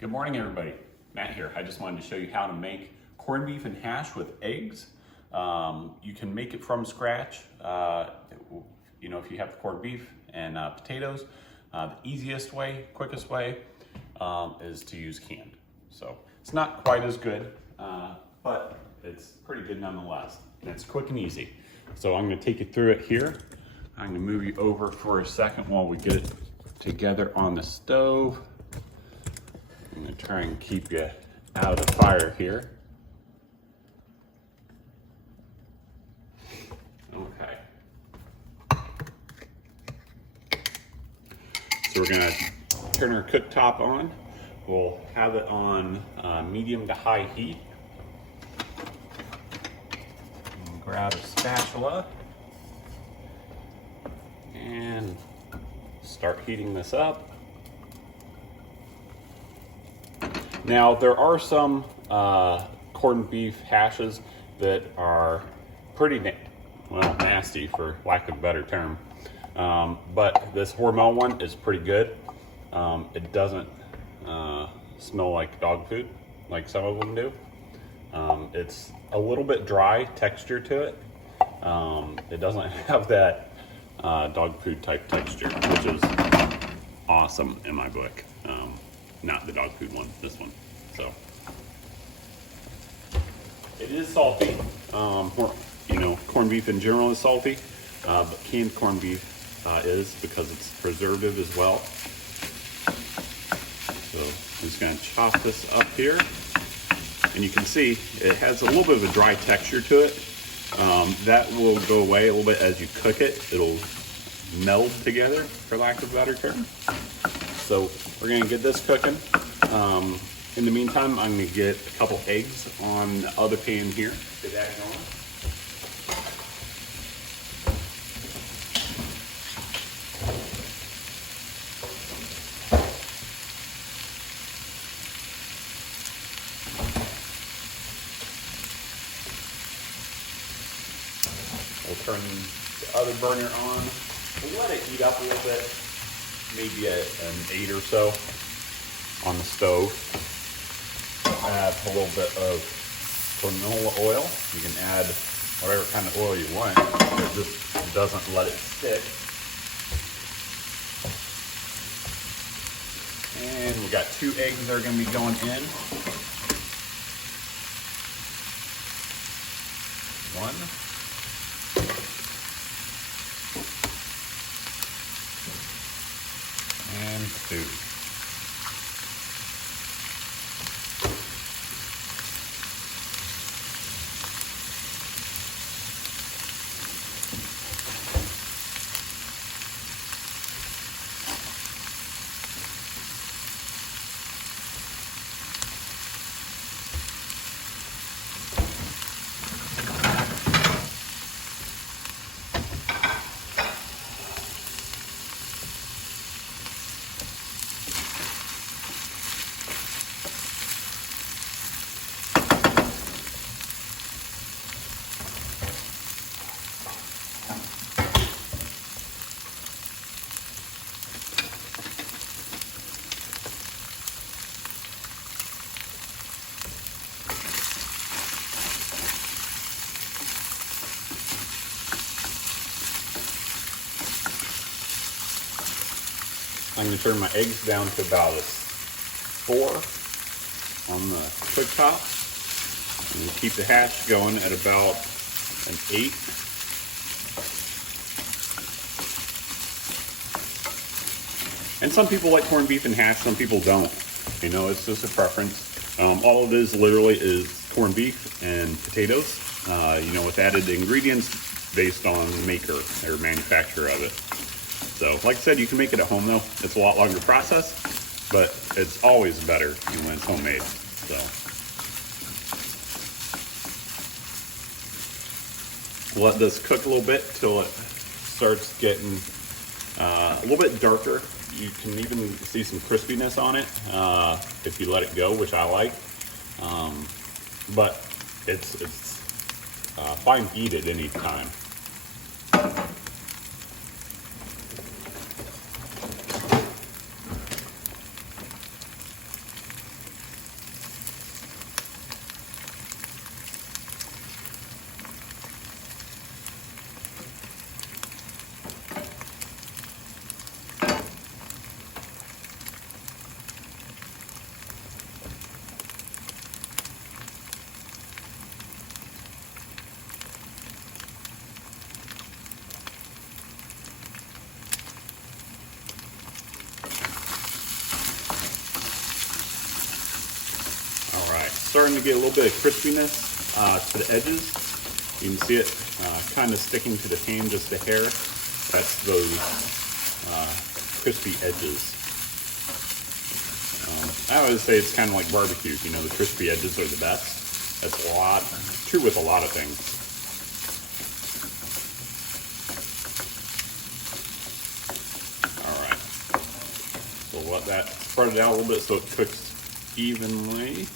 Good morning, everybody. Matt here. I just wanted to show you how to make corned beef and hash with eggs. You can make it from scratch. If you have the corned beef and potatoes, the easiest way, quickest way is to use canned. So it's not quite as good, but it's pretty good nonetheless. And it's quick and easy. So I'm going to take you through it here. I'm going to move you over for a second while we get it together on the stove. I'm going to try and keep you out of the fire here. Okay. So we're going to turn our cooktop on. We'll have it on medium to high heat. And grab a spatula and start heating this up. Now, there are some corned beef hashes that are pretty nasty, for lack of a better term. But this Hormel one is pretty good. It doesn't smell like dog food like some of them do. It's a little bit dry texture to it. It doesn't have that dog food type texture, which is awesome in my book. Not the dog food one, this one. So it is salty. Corned beef in general is salty, but canned corned beef is, because it's preservative as well. So I'm just going to chop this up here, and you can see it has a little bit of a dry texture to it. That will go away a little bit as you cook it. It'll meld together, for lack of a better term. So we're going to get this cooking. In the meantime, I'm going to get a couple eggs on the other pan here. Get that going. We'll turn the other burner on. We'll let it heat up a little bit. Maybe an 8 or so on the stove. Add a little bit of canola oil. You can add whatever kind of oil you want. It just doesn't let it stick. And we got 2 eggs that are going to be going in. 1. And 2. I'm going to turn my eggs down to about a 4 on the cooktop. I'm going to keep the hash going at about an 8. And some people like corned beef and hash, some people don't. It's just a preference. All it is literally is corned beef and potatoes, with added ingredients based on the maker or manufacturer of it. So, like I said, you can make it at home though. It's a lot longer process, but it's always better when it's homemade. So, let this cook a little bit till it starts getting a little bit darker. You can even see some crispiness on it if you let it go, which I like. But it's fine to eat at any time. starting to get a little bit of crispiness to the edges. You can see it kind of sticking to the pan just a hair. That's those crispy edges. I always say it's kind of like barbecue. You know, the crispy edges are the best. That's true with a lot of things. All right. So we'll let that spread it out a little bit so it cooks evenly.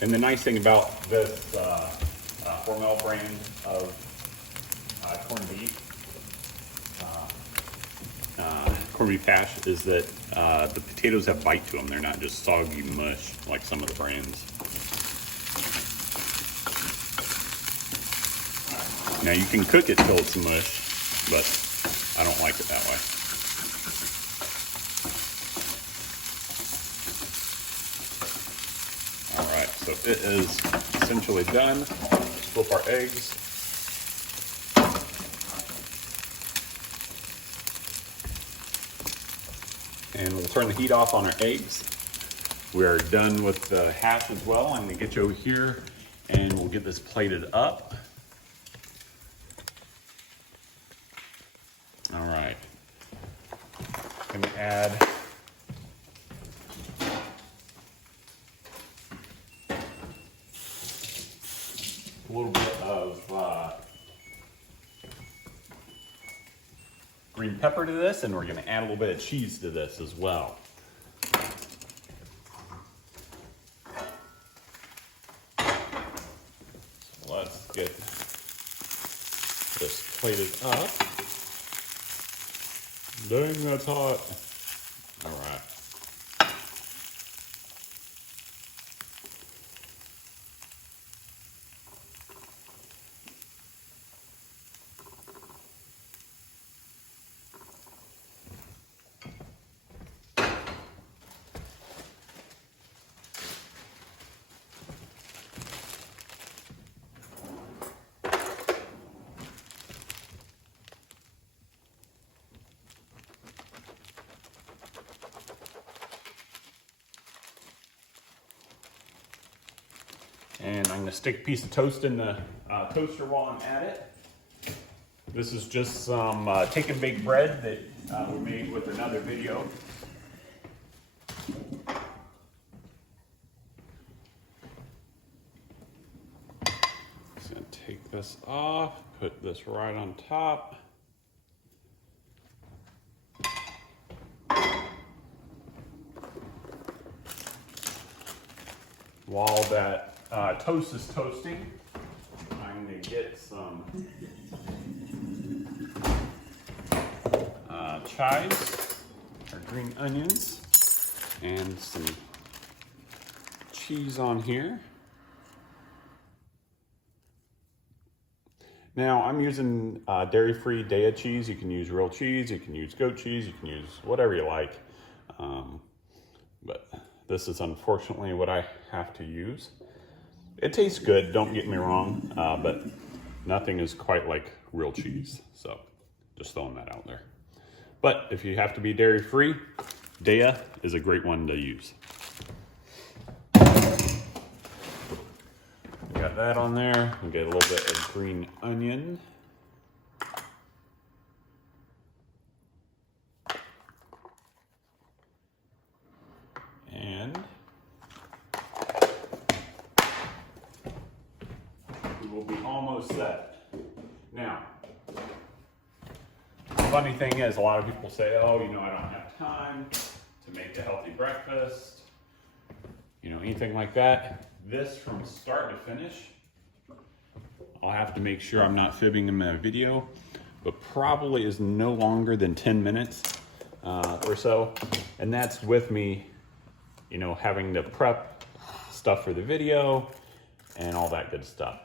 And the nice thing about this Hormel brand of corned beef hash is that the potatoes have bite to them. They're not just soggy mush like some of the brands. Now you can cook it till it's mush, but I don't like it that way. All right, so it is essentially done. Flip our eggs. And we'll turn the heat off on our eggs. We are done with the hash as well. I'm gonna get you over here and we'll get this plated up. All right. I'm gonna add a little bit of green pepper to this, and we're going to add a little bit of cheese to this as well. So let's get this plated up. Dang, that's hot. All right. And I'm gonna stick a piece of toast in the toaster while I'm at it. This is just some take and bake bread that we made with another video. Just gonna take this off, put this right on top. While that toast is toasting, I'm going to get some chives, or green onions, and some cheese on here. Now I'm using dairy-free Daiya cheese. You can use real cheese, you can use goat cheese, you can use whatever you like. But this is unfortunately what I have to use. It tastes good, don't get me wrong, but nothing is quite like real cheese. So just throwing that out there. But if you have to be dairy-free, Daiya is a great one to use. Got that on there. We get a little bit of green onion. And we will be almost set. Now, the funny thing is, a lot of people say, oh, you know, I don't have time to make a healthy breakfast, you know, anything like that. This from start to finish, I'll have to make sure I'm not fibbing in my video, but probably is no longer than 10 minutes or so. And that's with me, you know, having to prep stuff for the video and all that good stuff.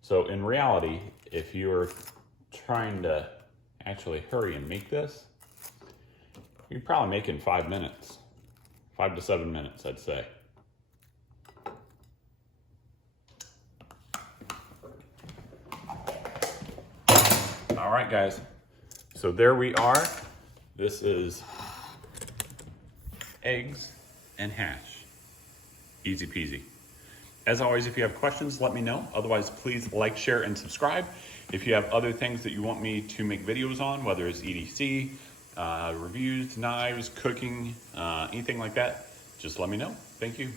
So in reality, if you're trying to actually hurry and make this, you can probably make it in 5 minutes, 5 to 7 minutes, I'd say. All right, guys, so there we are. This is eggs, and hash. Easy peasy. As always, if you have questions, let me know. Otherwise, please like, share, and subscribe. If you have other things that you want me to make videos on, whether it's EDC, reviews, knives, cooking, anything like that, just let me know. Thank you.